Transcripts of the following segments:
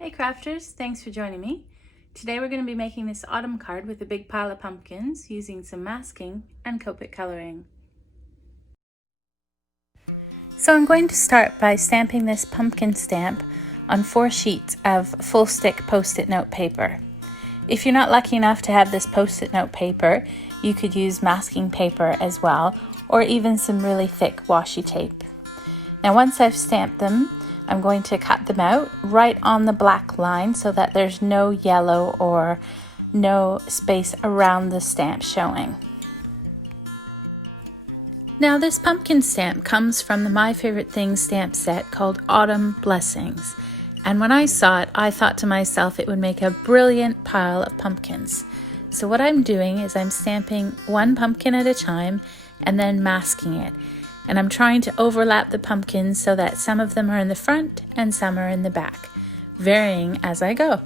Hey crafters, thanks for joining me. Today we're going to be making this autumn card with a big pile of pumpkins using some masking and Copic coloring. So I'm going to start by stamping this pumpkin stamp on 4 sheets of full stick post-it note paper. If you're not lucky enough to have this post-it note paper, you could use masking paper as well, or even some really thick washi tape. Now once I've stamped them, I'm going to cut them out right on the black line so that there's no yellow or no space around the stamp showing. Now this pumpkin stamp comes from the My Favorite Things stamp set called Autumn Blessings. And when I saw it, I thought to myself it would make a brilliant pile of pumpkins. So what I'm doing is I'm stamping one pumpkin at a time and then masking it. And I'm trying to overlap the pumpkins so that some of them are in the front and some are in the back, varying as I go.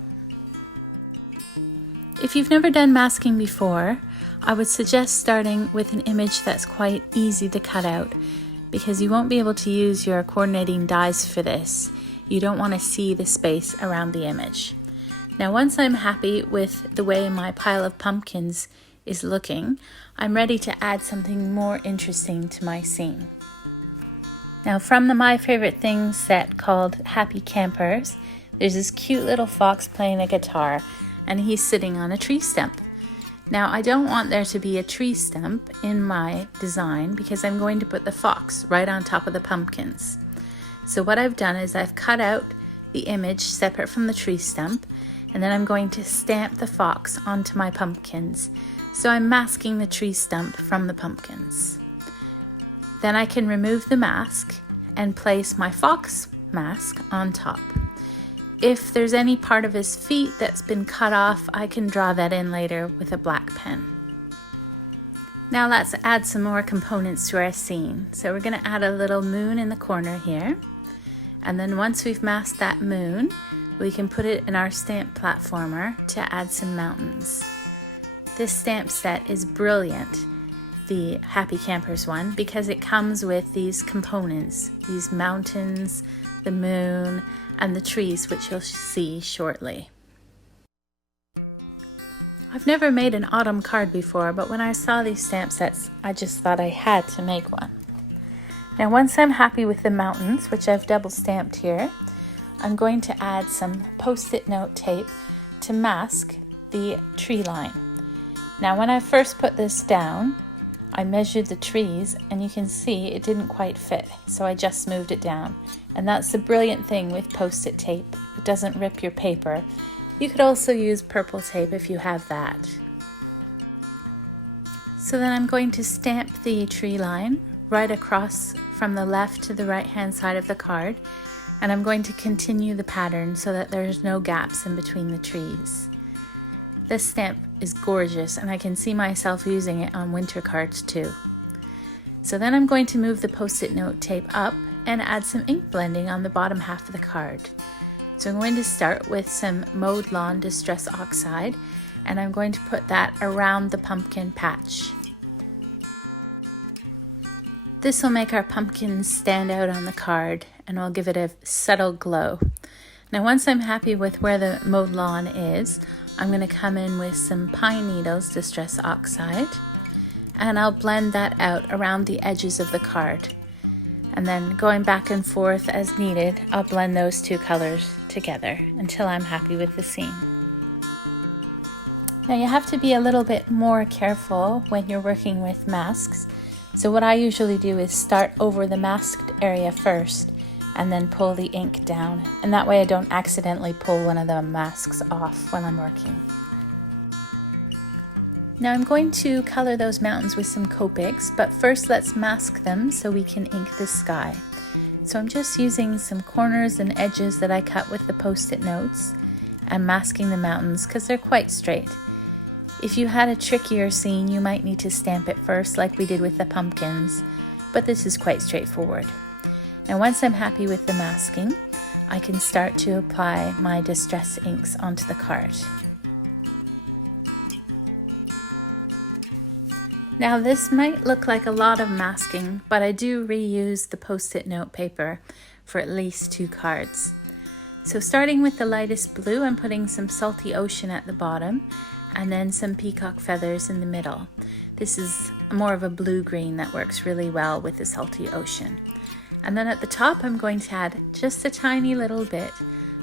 If you've never done masking before, I would suggest starting with an image that's quite easy to cut out because you won't be able to use your coordinating dies for this. You don't want to see the space around the image. Now once I'm happy with the way my pile of pumpkins is looking, I'm ready to add something more interesting to my scene. Now from the My Favorite Things set called Happy Campers, there's this cute little fox playing a guitar and he's sitting on a tree stump. Now I don't want there to be a tree stump in my design because I'm going to put the fox right on top of the pumpkins. So what I've done is I've cut out the image separate from the tree stump, and then I'm going to stamp the fox onto my pumpkins. So I'm masking the tree stump from the pumpkins. Then I can remove the mask and place my fox mask on top. If there's any part of his feet that's been cut off, I can draw that in later with a black pen. Now let's add some more components to our scene. So we're going to add a little moon in the corner here. And then once we've masked that moon, we can put it in our stamp platformer to add some mountains. This stamp set is brilliant, the Happy Campers one, because it comes with these components, these mountains, the moon, and the trees, which you'll see shortly. I've never made an autumn card before, but when I saw these stamp sets, I just thought I had to make one. Now once I'm happy with the mountains, which I've double stamped here, I'm going to add some post-it note tape to mask the tree line. Now when I first put this down, I measured the trees and you can see it didn't quite fit, so I just moved it down. And that's the brilliant thing with post-it tape. It doesn't rip your paper. You could also use purple tape if you have that. So then I'm going to stamp the tree line right across from the left to the right hand side of the card, and I'm going to continue the pattern so that there's no gaps in between the trees. This stamp is gorgeous and I can see myself using it on winter cards too. So then I'm going to move the post-it note tape up and add some ink blending on the bottom half of the card. So I'm going to start with some Mowed Lawn Distress Oxide, and I'm going to put that around the pumpkin patch. This will make our pumpkins stand out on the card and will give it a subtle glow. Now once I'm happy with where the mowed lawn is, I'm going to come in with some Pine Needles Distress Oxide, and I'll blend that out around the edges of the card. And then going back and forth as needed, I'll blend those two colors together until I'm happy with the scene. Now you have to be a little bit more careful when you're working with masks. So what I usually do is start over the masked area first and then pull the ink down. And that way I don't accidentally pull one of the masks off when I'm working. Now I'm going to color those mountains with some Copics, but first let's mask them so we can ink the sky. So I'm just using some corners and edges that I cut with the post-it notes and masking the mountains because they're quite straight. If you had a trickier scene, you might need to stamp it first like we did with the pumpkins, but this is quite straightforward. Now once I'm happy with the masking, I can start to apply my distress inks onto the card. Now this might look like a lot of masking, but I do reuse the post-it note paper for at least 2 cards. So starting with the lightest blue, I'm putting some salty ocean at the bottom and then some peacock feathers in the middle. This is more of a blue-green that works really well with the salty ocean. And then at the top, I'm going to add just a tiny little bit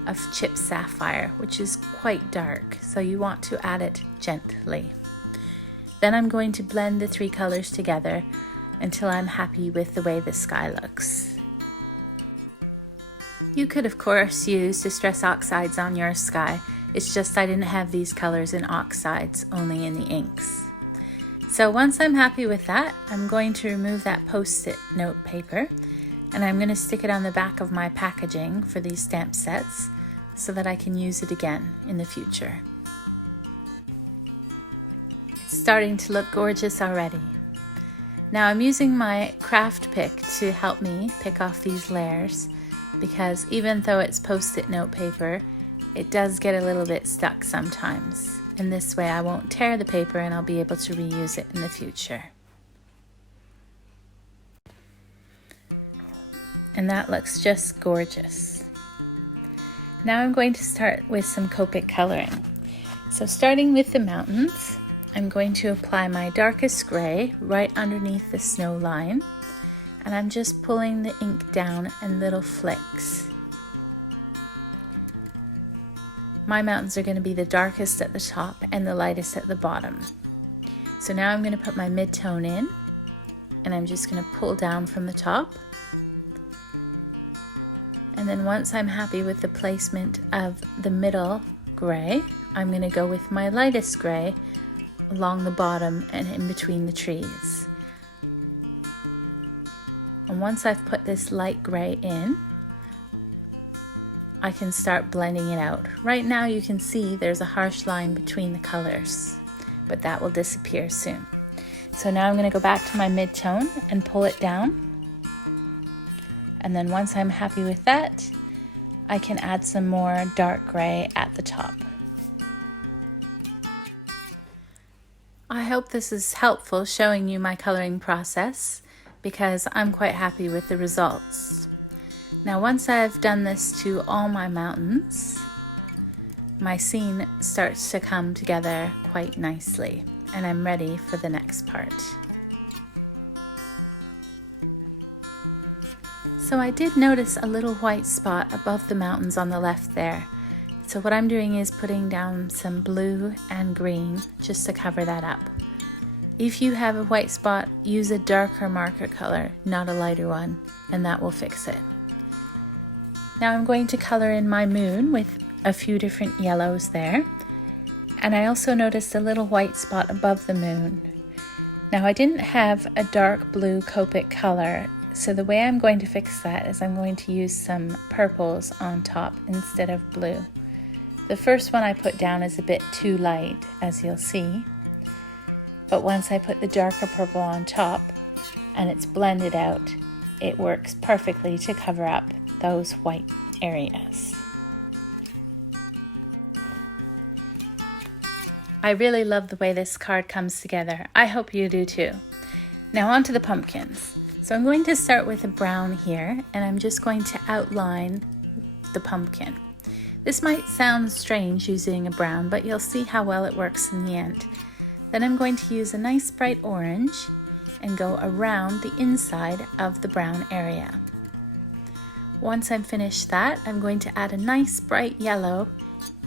of chipped sapphire, which is quite dark, so you want to add it gently. Then I'm going to blend the three colors together until I'm happy with the way the sky looks. You could of course use Distress Oxides on your sky, it's just I didn't have these colors in oxides, only in the inks. So once I'm happy with that, I'm going to remove that post-it note paper and I'm going to stick it on the back of my packaging for these stamp sets so that I can use it again in the future. It's starting to look gorgeous already. Now I'm using my craft pick to help me pick off these layers because even though it's post-it note paper, it does get a little bit stuck sometimes. And this way I won't tear the paper and I'll be able to reuse it in the future. And that looks just gorgeous. Now I'm going to start with some Copic coloring. So starting with the mountains, I'm going to apply my darkest gray right underneath the snow line. And I'm just pulling the ink down in little flicks. My mountains are going to be the darkest at the top and the lightest at the bottom. So now I'm going to put my mid-tone in and I'm just going to pull down from the top. And then once I'm happy with the placement of the middle gray, I'm going to go with my lightest gray along the bottom and in between the trees. And once I've put this light gray in, I can start blending it out. Right now you can see there's a harsh line between the colors, but that will disappear soon. So now I'm going to go back to my mid-tone and pull it down. And then once I'm happy with that, I can add some more dark gray at the top. I hope this is helpful showing you my coloring process because I'm quite happy with the results. Now once I've done this to all my mountains, my scene starts to come together quite nicely and I'm ready for the next part. So I did notice a little white spot above the mountains on the left there. So what I'm doing is putting down some blue and green just to cover that up. If you have a white spot, use a darker marker color, not a lighter one, and that will fix it. Now I'm going to color in my moon with a few different yellows there. And I also noticed a little white spot above the moon. Now I didn't have a dark blue Copic color, so the way I'm going to fix that is I'm going to use some purples on top instead of blue. The first one I put down is a bit too light, as you'll see. But once I put the darker purple on top and it's blended out, it works perfectly to cover up those white areas. I really love the way this card comes together. I hope you do too. Now on to the pumpkins. So I'm going to start with a brown here and I'm just going to outline the pumpkin. This might sound strange using a brown, but you'll see how well it works in the end. Then I'm going to use a nice bright orange and go around the inside of the brown area. Once I'm finished that, I'm going to add a nice bright yellow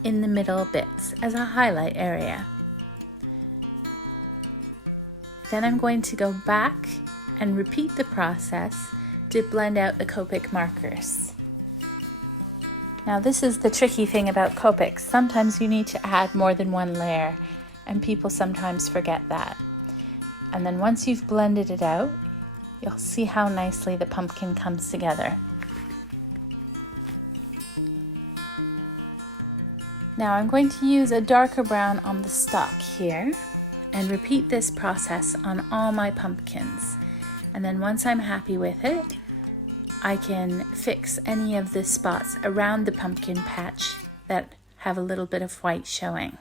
in the middle bits as a highlight area. Then I'm going to go back and repeat the process to blend out the Copic markers. Now this is the tricky thing about Copic. Sometimes you need to add more than one layer and people sometimes forget that. And then once you've blended it out, you'll see how nicely the pumpkin comes together. Now I'm going to use a darker brown on the stalk here and repeat this process on all my pumpkins. And then once I'm happy with it, I can fix any of the spots around the pumpkin patch that have a little bit of white showing.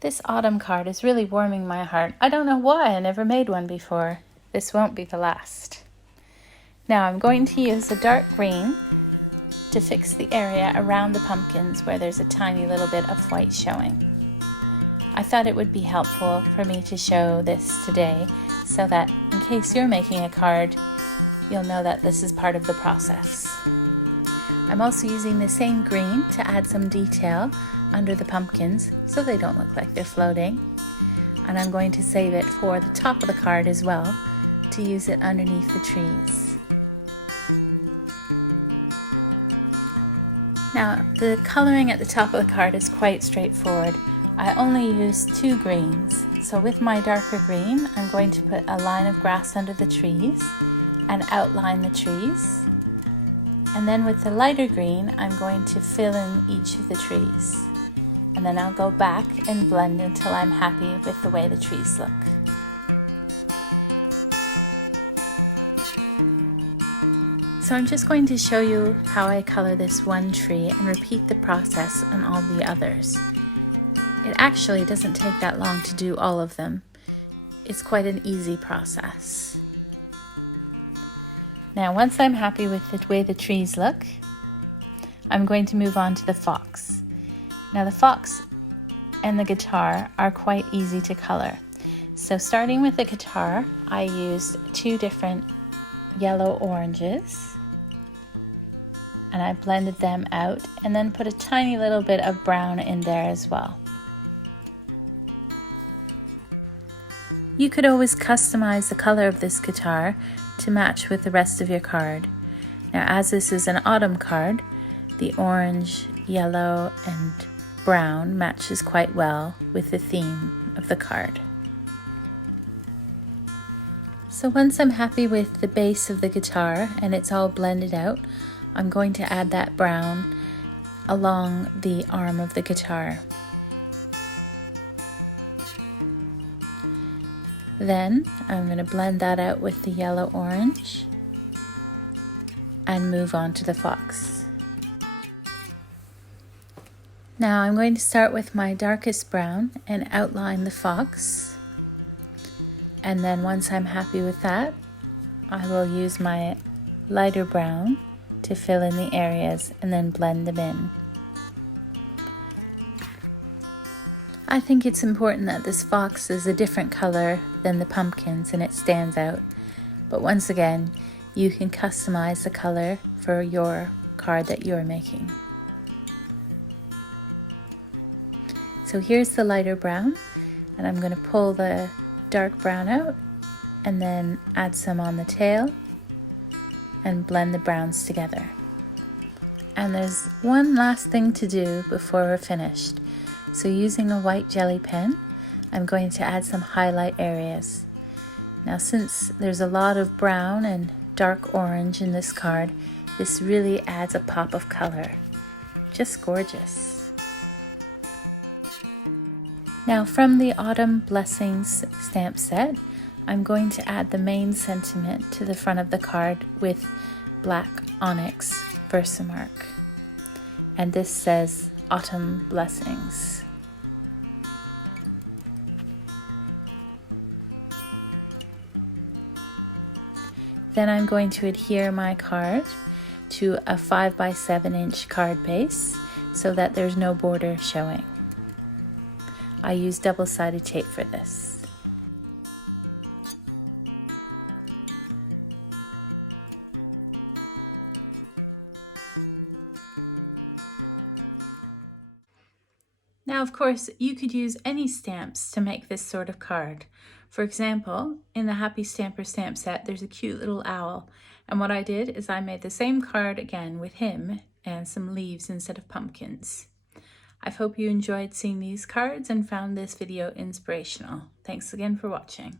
This autumn card is really warming my heart. I don't know why I never made one before. This won't be the last. Now I'm going to use a dark green to fix the area around the pumpkins where there's a tiny little bit of white showing. I thought it would be helpful for me to show this today so that in case you're making a card, you'll know that this is part of the process. I'm also using the same green to add some detail under the pumpkins so they don't look like they're floating. And I'm going to save it for the top of the card as well to use it underneath the trees. Now, the coloring at the top of the card is quite straightforward. I only used 2 greens. So with my darker green, I'm going to put a line of grass under the trees and outline the trees. And then with the lighter green, I'm going to fill in each of the trees. And then I'll go back and blend until I'm happy with the way the trees look. So I'm just going to show you how I color this one tree and repeat the process on all the others. It actually doesn't take that long to do all of them. It's quite an easy process. Now, once I'm happy with the way the trees look, I'm going to move on to the fox. Now, the fox and the guitar are quite easy to color. So starting with the guitar, I used 2 different yellow oranges and I blended them out and then put a tiny little bit of brown in there as well. You could always customize the color of this guitar to match with the rest of your card. Now, as this is an autumn card, the orange, yellow, and brown matches quite well with the theme of the card. So once I'm happy with the base of the guitar and it's all blended out, I'm going to add that brown along the arm of the guitar. Then I'm going to blend that out with the yellow orange and move on to the fox. Now I'm going to start with my darkest brown and outline the fox. And then once I'm happy with that, I will use my lighter brown to fill in the areas and then blend them in. I think it's important that this fox is a different color than the pumpkins and it stands out. But once again, you can customize the color for your card that you're making. So here's the lighter brown, and I'm going to pull the dark brown out and then add some on the tail and blend the browns together. And there's one last thing to do before we're finished. So using a white jelly pen, I'm going to add some highlight areas. Now, since there's a lot of brown and dark orange in this card, this really adds a pop of color. Just gorgeous. Now, from the Autumn Blessings stamp set, I'm going to add the main sentiment to the front of the card with black onyx Versamark. And this says Autumn Blessings. Then I'm going to adhere my card to a 5x7" card base so that there's no border showing. I use double-sided tape for this. Now, of course, you could use any stamps to make this sort of card. For example, in the Happy Stamper stamp set, there's a cute little owl. And what I did is I made the same card again with him and some leaves instead of pumpkins. I hope you enjoyed seeing these cards and found this video inspirational. Thanks again for watching.